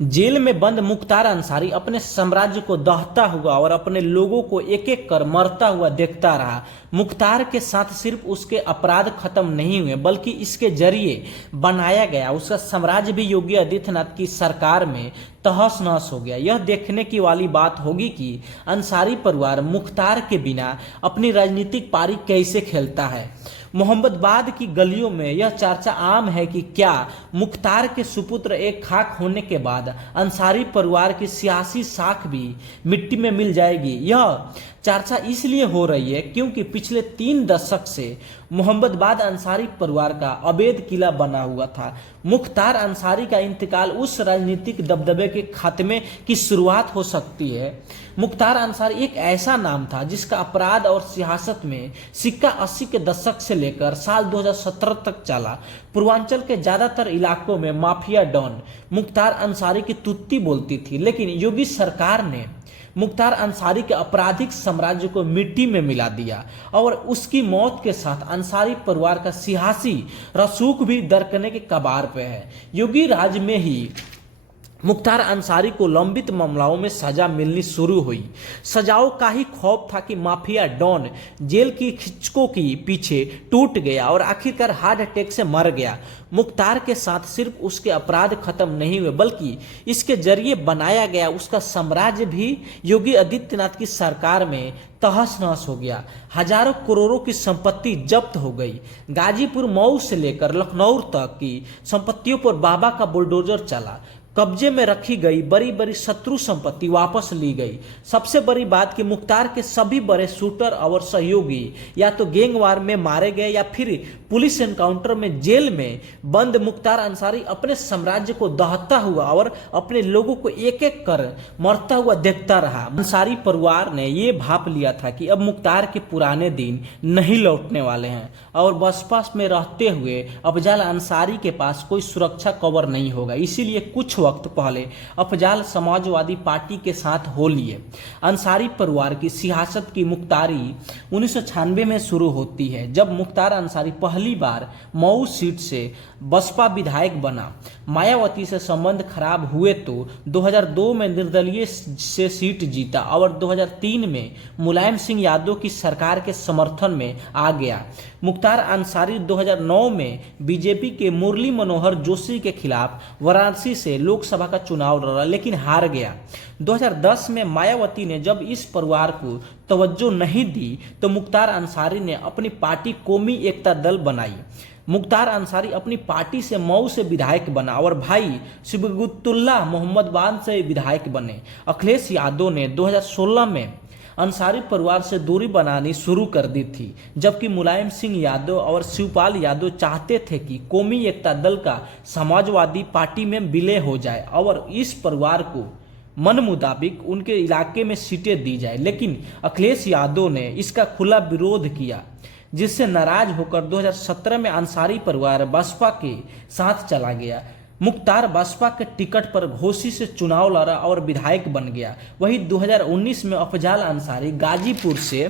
Jail में बंद मुख्तार अंसारी अपने साम्राज्य को दहता हुआ और अपने लोगों को एक एक कर मरता हुआ देखता रहा। मुख्तार के साथ सिर्फ उसके अपराध खत्म नहीं हुए बल्कि इसके जरिए बनाया गया उसका साम्राज्य भी योगी आदित्यनाथ की सरकार में तहस नहस हो गया। यह देखने की वाली बात होगी कि अंसारी परिवार मुख्तार के बिना अपनी राजनीतिक पारी कैसे खेलता है। मोहम्मदाबाद की गलियों में यह चर्चा आम है कि क्या मुख्तार के सुपुत्र एक खाक होने के बाद अंसारी परिवार की सियासी साख भी मिट्टी में मिल जाएगी। यह चर्चा इसलिए हो रही है क्योंकि पिछले 3 दशक से मोहम्मदाबाद अंसारी परिवार का अवैध किला बना हुआ था। मुख्तार अंसारी का इंतकाल उस राजनीतिक दबदबे के खात्मे की शुरुआत हो सकती है। मुख्तार अंसारी एक ऐसा नाम था जिसका अपराध और सियासत में सिक्का 80 के दशक से लेकर साल 2017 तक चला। पूर्वांचल के ज्यादातर इलाकों में माफिया डॉन मुख्तार अंसारी की तुत्ती बोलती थी, लेकिन योगी सरकार ने मुख्तार अंसारी के आपराधिक साम्राज्य को मिट्टी में मिला दिया और उसकी मौत के साथ अंसारी परिवार का सियासी रसूख भी दरकने के कगार पे है। योगी राज में ही मुख्तार अंसारी को लंबित मामलों में सजा मिलनी शुरू हुई। सजाओं का ही खौफ था कि माफिया डॉन जेल की खिचकों के पीछे टूट गया और आखिरकार हार्ट अटैक से मर गया। मुख्तार के साथ सिर्फ उसके अपराध खत्म नहीं हुए बल्कि इसके जरिए बनाया गया उसका साम्राज्य भी योगी आदित्यनाथ की सरकार में तहस नहस हो गया। हजारों करोड़ों की संपत्ति जब्त हो गई। गाजीपुर मऊ से लेकर लखनऊ तक की संपत्तियों पर बाबा का बुलडोजर चला। कब्जे में रखी गई बड़ी बड़ी शत्रु संपत्ति वापस ली गई। सबसे बड़ी बात कि मुख्तार के सभी बड़े शूटर और सहयोगी या तो गैंगवार में मारे गए या फिर पुलिस एनकाउंटर में जेल में बंद मुख्तार अंसारी अपने साम्राज्य को दहता हुआ और अपने लोगों को एक एक कर मरता हुआ देखता रहा। अंसारी परिवार ने यह भाप लिया था कि अब मुख्तार के पुराने दिन नहीं लौटने वाले हैं और बसपा में रहते हुए अफजाल अंसारी के पास कोई सुरक्षा कवर नहीं होगा। इसीलिए कुछ वक्त पहले अफजाल समाजवादी पार्टी के साथ हो लिए। अंसारी परिवार की सियासत की मुख्तारी 1996 में शुरू होती है जब मुख्तार अंसारी पहली बार मऊ सीट से बसपा विधायक बना। मायावती से संबंध खराब हुए तो 2002 में निर्दलीय से सीट जीता और 2003 में मुलायम सिंह यादव की सरकार के समर्थन में आ गया। मुख्तार अंसारी 2009 में बीजेपी के मुरली मनोहर जोशी के खिलाफ वाराणसी से लोकसभा का चुनाव लड़ा लेकिन हार गया। 2010 में मायावती ने जब इस परिवार को तवज्जो नहीं दी तो मुख्तार अंसारी ने अपनी पार्टी कौमी एकता दल बनाई। मुख्तार अंसारी अपनी पार्टी से मऊ से विधायक बना और भाई सिबगतुल्लाह मोहम्मदाबाद से विधायक बने। अखिलेश यादव ने 2016 में अंसारी परिवार से दूरी बनानी शुरू कर दी थी, जबकि मुलायम सिंह यादव और शिवपाल यादव चाहते थे कि कौमी एकता दल का समाजवादी पार्टी में विलय हो जाए और इस परिवार को मन मुताबिक उनके इलाके में सीटें दी जाए, लेकिन अखिलेश यादव ने इसका खुला विरोध किया, जिससे नाराज होकर 2017 में अंसारी परिवार बसपा के साथ चला गया। मुख्तार बसपा के टिकट पर घोसी से चुनाव लड़ा और विधायक बन गया। वही 2019 में अफजाल अंसारी गाजीपुर से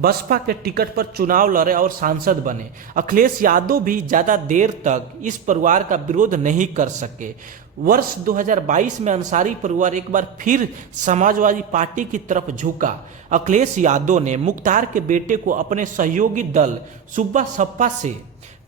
बसपा के टिकट पर चुनाव लड़े और सांसद बने। अखिलेश यादव भी ज़्यादा देर तक इस परिवार का विरोध नहीं कर सके। वर्ष 2022 में अंसारी परिवार एक बार फिर समाजवादी पार्टी की तरफ झुका। अखिलेश यादव ने मुख्तार के बेटे को अपने सहयोगी दल सुब्बा सपा से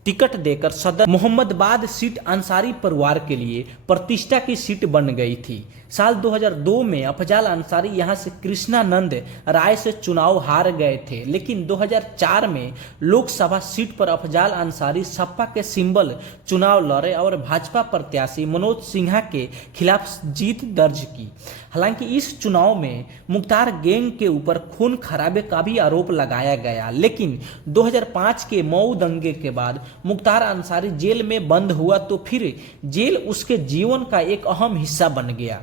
टिकट देकर सदर मोहम्मदाबाद सीट अंसारी परिवार के लिए प्रतिष्ठा की सीट बन गई थी। साल 2002 में अफजाल अंसारी यहां से कृष्णानंद राय से चुनाव हार गए थे, लेकिन 2004 में लोकसभा सीट पर अफजाल अंसारी सपा के सिंबल चुनाव लड़े और भाजपा प्रत्याशी मनोज सिन्हा के खिलाफ जीत दर्ज की। हालांकि इस चुनाव में मुख्तार गैंग के ऊपर खून खराबे का भी आरोप लगाया गया, लेकिन 2005 के मऊ दंगे के बाद मुख्तार अंसारी जेल में बंद हुआ तो फिर जेल उसके जीवन का एक अहम हिस्सा बन गया।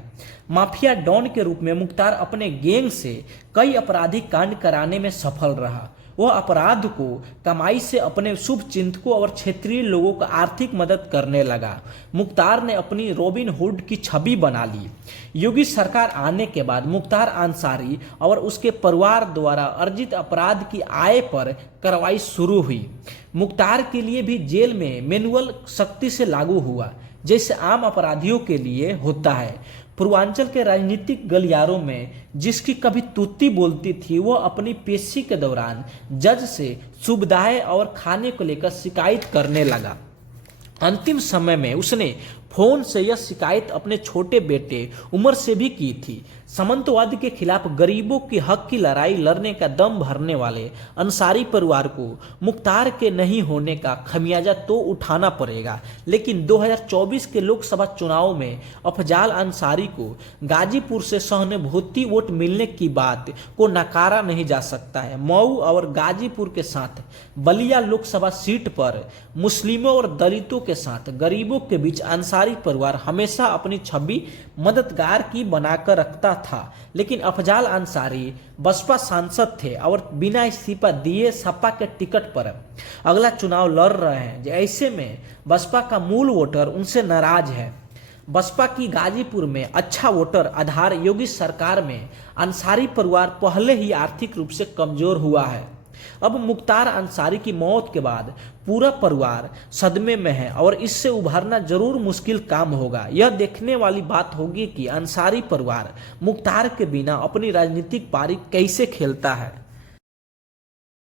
माफिया डॉन के रूप में मुख्तार अपने गैंग से कई आपराधिक कांड कराने में सफल रहा। वह अपराध को कमाई से अपने शुभ चिंतकों और क्षेत्रीय लोगों को आर्थिक मदद करने लगा। मुख्तार ने अपनी रॉबिन हुड की छवि बना ली। योगी सरकार आने के बाद मुख्तार अंसारी और उसके परिवार द्वारा अर्जित अपराध की आय पर कार्रवाई शुरू हुई। मुख्तार के लिए भी जेल में मैनुअल सख्ती से लागू हुआ। जैसे आम अपराधियों के लिए होता है। पूर्वांचल के राजनीतिक गलियारों में जिसकी कभी तूती बोलती थी, वह अपनी पेशी के दौरान जज से सुविधाएं और खाने को लेकर शिकायत करने लगा। अंतिम समय में उसने फोन से यह शिकायत अपने छोटे बेटे उमर से भी की थी। सामंतवाद के खिलाफ गरीबों के हक की लड़ाई लड़ने का दम भरने वाले अंसारी परिवार को मुख्तार के नहीं होने का खमियाजा तो उठाना पड़ेगा, लेकिन 2024 के लोकसभा चुनाव में अफजाल अंसारी को गाजीपुर से सहानुभूति वोट मिलने की बात को नकारा नहीं जा सकता है। मऊ और गाजीपुर के साथ बलिया लोकसभा सीट पर मुस्लिमों और दलितों के साथ गरीबों के बीच अंसारी परिवार हमेशा अपनी छवि मददगार की बनाकर रखता था, लेकिन अफजाल अंसारी बसपा सांसद थे और बिना इस्तीफा दिए सपा के टिकट पर अगला चुनाव लड़ रहे हैं। ऐसे में बसपा का मूल वोटर उनसे नाराज है। बसपा की गाजीपुर में अच्छा वोटर आधार योगी सरकार में अंसारी परिवार पहले ही आर्थिक रूप से कमजोर हुआ है। अब मुख्तार अंसारी की मौत के बाद पूरा परिवार सदमे में है और इससे उभरना जरूर मुश्किल काम होगा। यह देखने वाली बात होगी कि अंसारी परिवार मुख्तार के बिना अपनी राजनीतिक पारी कैसे खेलता है।